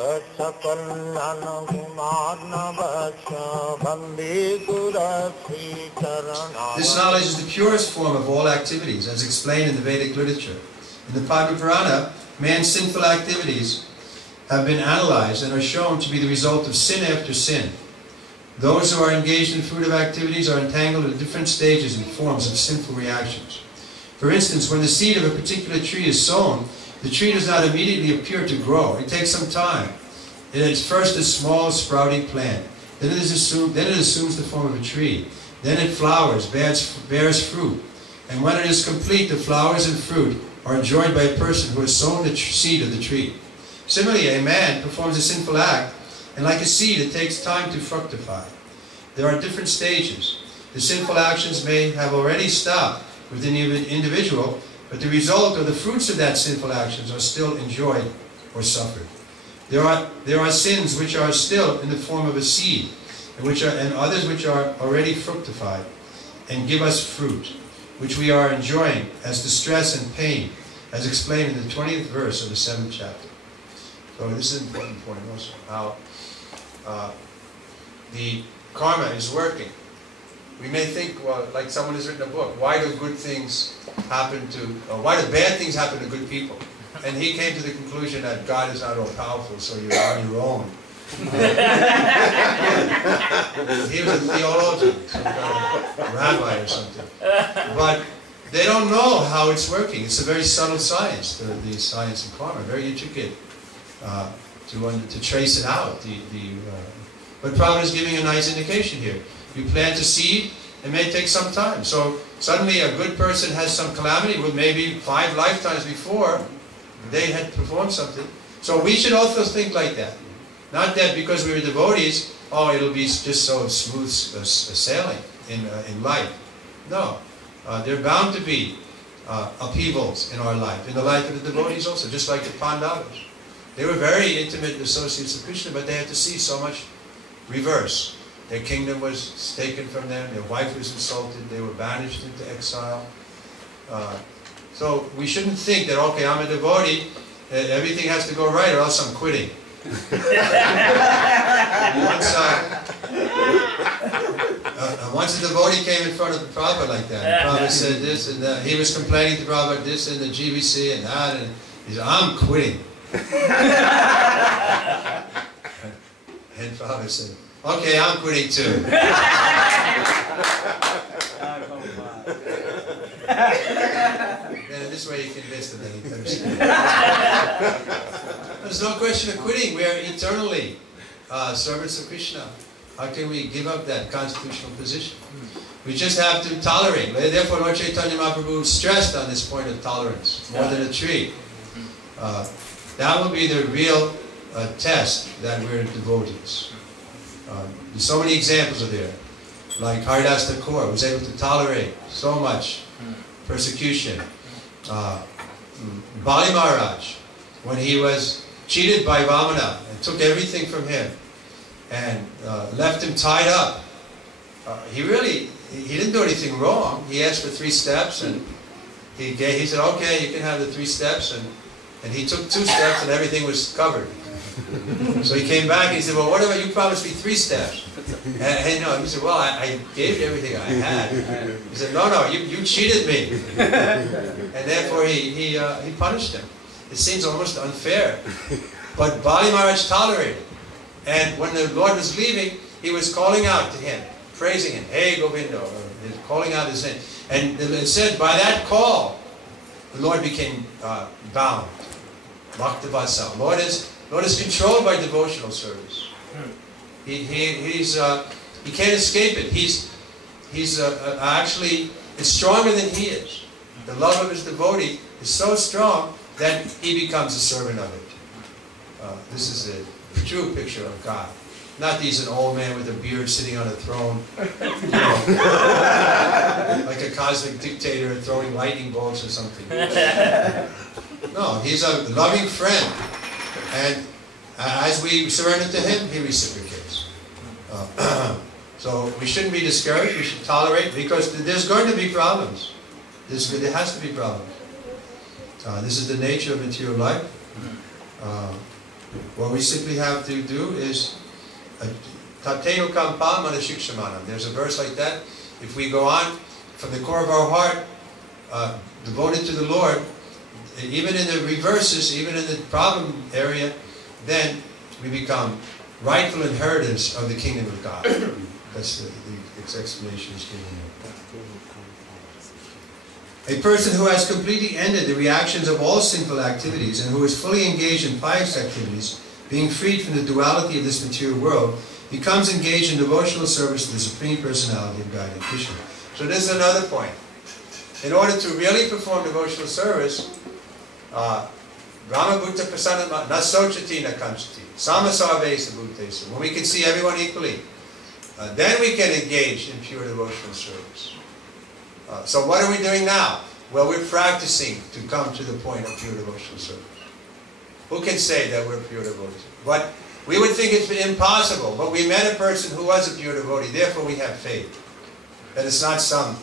This knowledge is the purest form of all activities, as explained in the Vedic literature. In the Bhagavad, man's sinful activities have been analyzed and are shown to be the result of sin after sin. Those who are engaged in fruitive activities are entangled in different stages and forms of sinful reactions. For instance, when the seed of a particular tree is sown, the tree does not immediately appear to grow. It takes some time. It is first a small sprouting plant. Then it assumes the form of a tree. Then it flowers, bears fruit. And when it is complete, the flowers and fruit are enjoyed by a person who has sown the seed of the tree. Similarly, a man performs a sinful act, and like a seed, it takes time to fructify. There are different stages. The sinful actions may have already stopped within the individual, but the result or the fruits of that sinful actions are still enjoyed or suffered. There are sins which are still in the form of a seed, and others which are already fructified and give us fruit, which we are enjoying as distress and pain, as explained in the 20th verse of the 7th chapter. So this is an important point also, how the karma is working. We may think, well, like someone has written a book, why do good things happen to, or why do bad things happen to good people? And he came to the conclusion that God is not all powerful, so you're on your own. He was a theologian, some kind of rabbi or something. But they don't know how it's working. It's a very subtle science, the science of karma, very intricate to trace it out. But Prabhupada is giving a nice indication here. You plant a seed, it may take some time. So suddenly a good person has some calamity, with maybe 5 lifetimes before they had performed something. So we should also think like that. Not that because we were devotees, oh, it'll be just so smooth sailing in life. No. There are bound to be upheavals in our life, in the life of the devotees also, just like the Pandavas. They were very intimate associates of Krishna, but they had to see so much reverse. Their kingdom was taken from them, their wife was insulted, they were banished into exile. So we shouldn't think that, okay, I'm a devotee, everything has to go right or else I'm quitting. Once a devotee came in front of the Prabhupada like that, and Prabhupada said this and that, he was complaining to Prabhupada this and the GVC and that, and he said, I'm quitting. And Prabhupada said, okay, I'm quitting too. And in this way he convinced them that he understood. There's no question of quitting. We are eternally servants of Krishna. How can we give up that constitutional position? We just have to tolerate. Therefore, Lord Chaitanya Mahaprabhu stressed on this point of tolerance, more than a tree. That will be the real test that we're devotees. There's so many examples of there. Like Haridas Thakur was able to tolerate so much persecution. Bali Maharaj, when he was cheated by Vamana and took everything from him and left him tied up. He didn't do anything wrong. He asked for 3 steps and he said, okay, you can have the 3 steps, and he took 2 steps and everything was covered. So he came back and he said, well, what about you promised me 3 steps? And no, he said, well, I gave you everything I had. He said, no, you cheated me. And therefore he punished him. It seems almost unfair. But Bali Maharaj tolerated. And when the Lord was leaving, he was calling out to him, praising him, hey Govinda, calling out his name. And it said, by that call, the Lord became bound. Bhaktavasa. Lord is controlled by devotional service. He can't escape it. Actually, it's stronger than he is. The love of his devotee is so strong that he becomes a servant of it. This is a true picture of God. Not that he's an old man with a beard sitting on a throne, like a cosmic dictator throwing lightning bolts or something. No, he's a loving friend. And as we surrender to him, he reciprocates. So we shouldn't be discouraged, we should tolerate, because there's going to be problems. There has to be problems. This is the nature of material life. What we simply have to do is Tateno kampa manashikshamanam. There's a verse like that. If we go on from the core of our heart, devoted to the Lord, even in the reverses, even in the problem area, then we become rightful inheritors of the kingdom of God. That's the explanation is given here. A person who has completely ended the reactions of all sinful activities and who is fully engaged in pious activities, being freed from the duality of this material world, becomes engaged in devotional service to the Supreme Personality of Godhead, Krishna. So this is another point. In order to really perform devotional service, Brahma Bhutta Prasanna Nasochati Nakanchati Samasarvesa Bhutesa. When we can see everyone equally, then we can engage in pure devotional service. So what are we doing now? Well, we're practicing to come to the point of pure devotional service. Who can say that we're pure devotees? But we would think it's impossible, but we met a person who was a pure devotee, therefore we have faith. That it's not some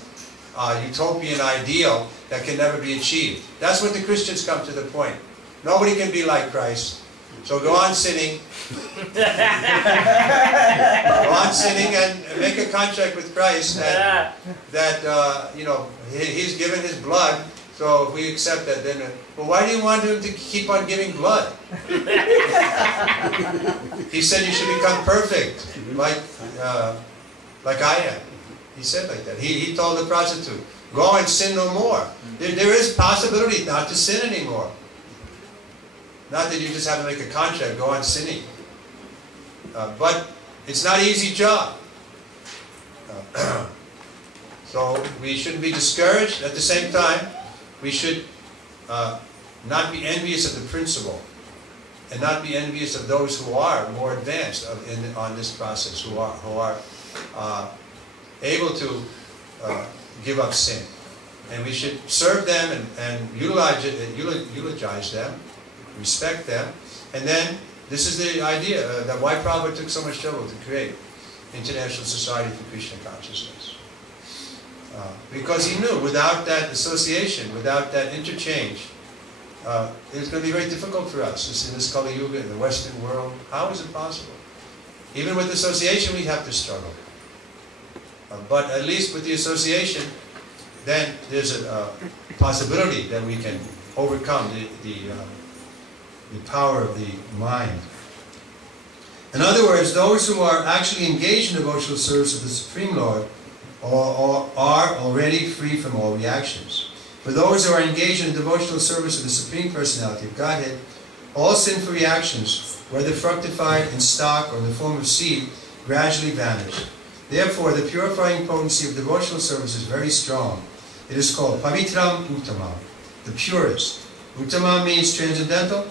utopian ideal that can never be achieved. That's what the Christians come to the point. Nobody can be like Christ. So go on sinning. Go on sinning and make a contract with Christ that you know, He's given His blood. So if we accept that, then well, why do you want Him to keep on giving blood? He said you should become perfect, like I am. He said like that. He told the prostitute, go and sin no more. There is possibility not to sin anymore. Not that you just have to make a contract, go on sinning. But it's not an easy job. So we shouldn't be discouraged. At the same time, we should not be envious of the principle and not be envious of those who are more advanced on this process, who are able to give up sin. And we should serve them and eulogize them, respect them. And then, this is the idea that why Prabhupada took so much trouble to create International Society for Krishna Consciousness. Because he knew without that association, without that interchange, it's going to be very difficult for us in this Kali Yuga, in the Western world. How is it possible? Even with association, we have to struggle. But at least with the association, then there's a possibility that we can overcome the power of the mind. In other words, those who are actually engaged in devotional service of the Supreme Lord are already free from all reactions. For those who are engaged in devotional service of the Supreme Personality of Godhead, all sinful reactions, whether fructified in stock or in the form of seed, gradually vanish. Therefore, the purifying potency of devotional service is very strong. It is called Pavitram Uttamam, the purest. Uttamam means transcendental,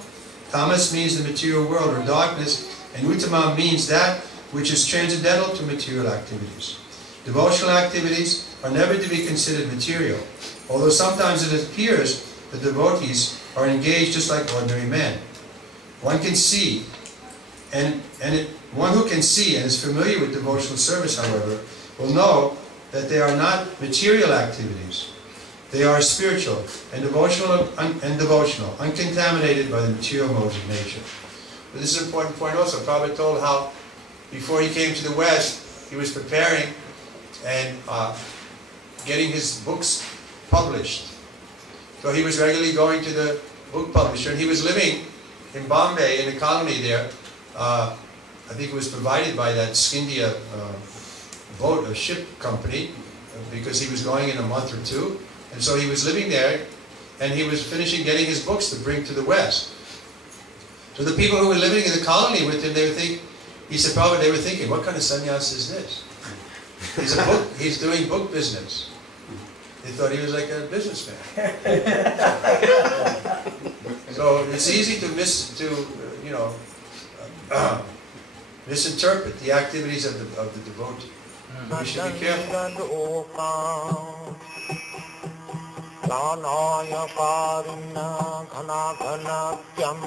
Tamas means the material world or darkness, and Uttamam means that which is transcendental to material activities. Devotional activities are never to be considered material, although sometimes it appears that devotees are engaged just like ordinary men. One can see, one who can see and is familiar with devotional service, however, will know that they are not material activities. They are spiritual and devotional, uncontaminated by the material modes of nature. But this is an important point also. Prabhupada told how before he came to the West, he was preparing and getting his books published. So he was regularly going to the book publisher, and he was living in Bombay in a colony there. I think it was provided by that Scindia ship company, because he was going in a month or two. And so he was living there, and he was finishing getting his books to bring to the West. So the people who were living in the colony with him, they would think, he said, probably they were thinking, what kind of sannyas is this? He's doing book business. They thought he was like a businessman. So it's easy to misinterpret the activities of the devotee. We should be careful. Lanaya karuna ghana ghana kyam